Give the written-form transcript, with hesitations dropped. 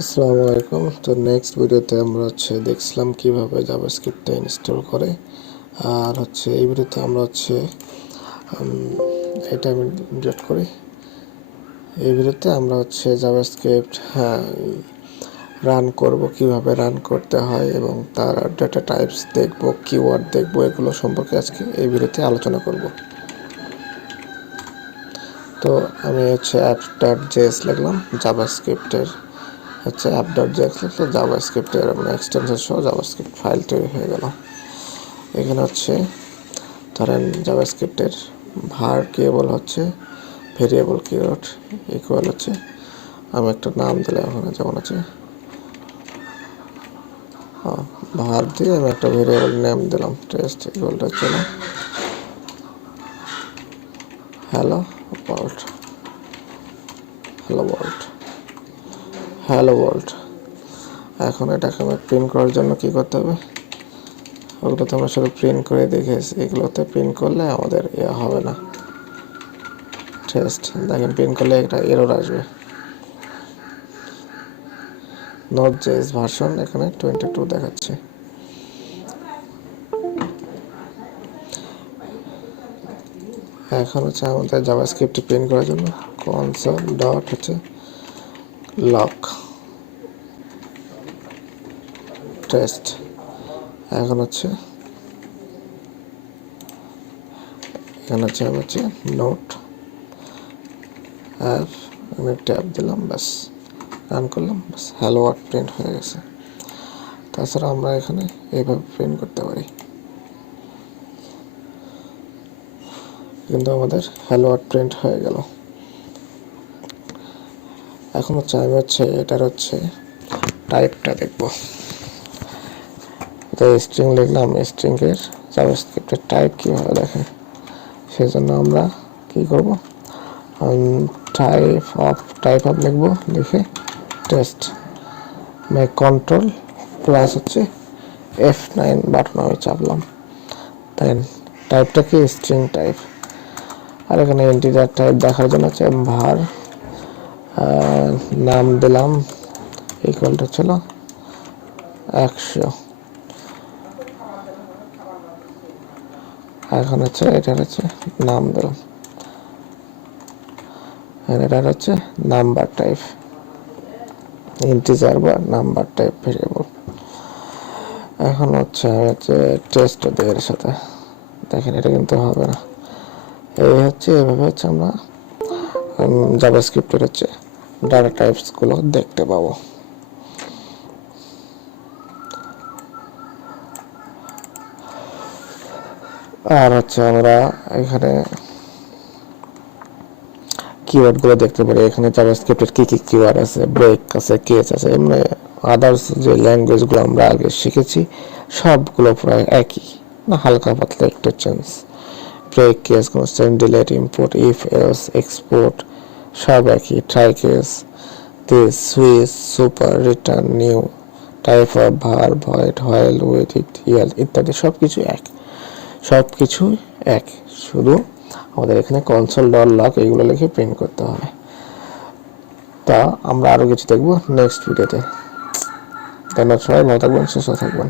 আসসালামু আলাইকুম। তো নেক্সট ভিডিওতে আমরা দেখছিলাম কিভাবে জাভাস্ক্রিপ্টটা ইনস্টল করে। আর এই ভিডিওতে আমরা এটা আমি ডিলিট করি। এই ভিডিওতে আমরা জাভাস্ক্রিপ্ট রান করব, কিভাবে রান করতে হয় এবং তার ডেটা টাইপস দেখব, কিওয়ার্ড দেখব, এগুলো সম্পর্কে আজকে এই ভিডিওতে আলোচনা করব। তো আমি apps.js লিখলাম, জাভাস্ক্রিপ্টের app.js লিখলে জাভাস্ক্রিপ্টের এক্সটেনশন সহ জাভাস্ক্রিপ্ট ফাইল তৈরি হয়ে গেল। এখানে ধরেন জাভাস্ক্রিপ্টের var কেবল ভেরিয়েবল কিওয়ার্ড ইকুয়াল আমি একটা নাম দিলাম, এখানে যেমন var দিয়ে আমি একটা ভেরিয়েবল নেম দিলাম, টেস্ট ইকুয়াল না হ্যালো ওয়ার্ল্ড, হ্যালো ওয়ার্ল্ড। এখন এটাকে আমি প্রিন্ট করার জন্য কি করতে হবে, ওগুলো তো আমরা শুধু প্রিন্ট করে দেখেছি, এগুলোতে প্রিন্ট করলে আমাদের হবে না। টেস্ট দেখেন, প্রিন্ট করলে একটা এরর আসবে। Node.js ভার্সন এখানে 22 দেখাচ্ছে। এখন আমাদের জাভাস্ক্রিপ্ট প্রিন্ট করার জন্য console.log টেস্ট। এখন এখানে আমি নোট অ্যাপ আমি ট্যাব দিলাম, ব্যাস রান করলাম, ব্যাস হ্যালো ওয়ার্ল্ড প্রিন্ট হয়ে গেছে। তাছাড়া আমরা এখানে এইভাবে প্রিন্ট করতে পারি, কিন্তু আমাদের হ্যালো ওয়ার্ল্ড প্রিন্ট হয়ে গেল। এখন আমি এটার টাইপটা দেখব। তো স্ট্রিং লিখলাম, স্ট্রিংয়ের জাভাস্ক্রিপ্টের টাইপ কীভাবে দেখে, সেজন্য আমরা কি করব, টাইপ অফ লিখব, লিখে test control plus F9 button আমি চাপলাম, তাই টাইপটা কি স্ট্রিং টাইপ। আর এখানে ইন্টিজার টাইপ দেখার জন্য var নাম দিলাম ইকুয়ালটা ছিল 100। এখন এটার নাম দিলাম, এটার নাম্বার টাইপ, ইন্টিজার বা নাম্বার টাইপ ভেরিয়েবল। এখন আমি টেস্ট দিয়ে এর সাথে দেখেন, এটা কিন্তু হবে না। এই এভাবে আমরা জাভাস্ক্রিপ্টের ডাটা টাইপস গুলো দেখতে পাবো। আর আমরা এখানে কিওয়ার্ড গুলো দেখতে পারি। এখানে জাভাস্ক্রিপ্টের কি কি কিওয়ার্ড আছে, ব্রেক আছে, কেস আছে, এমনি আদার্স যে ল্যাঙ্গুয়েজ গুলো আমরা আগে শিখেছি সবগুলো প্রায় একই, না হালকা পাতলা একটু change. Break, case, constant, delete, import, if, else, export সব একই। Try case, this, switch, super, return, new, type of, var, void, while, wait, it ইত্যাদি সবকিছু এক, শুধু আমাদের এখানে console.log এইগুলো লিখে প্রিন্ট করতে হবে। তা আমরা আরো কিছু দেখবো নেক্সট ভিডিওতে। ধন্যবাদ, সবাই ভালো থাকবেন, সুস্থ থাকবেন।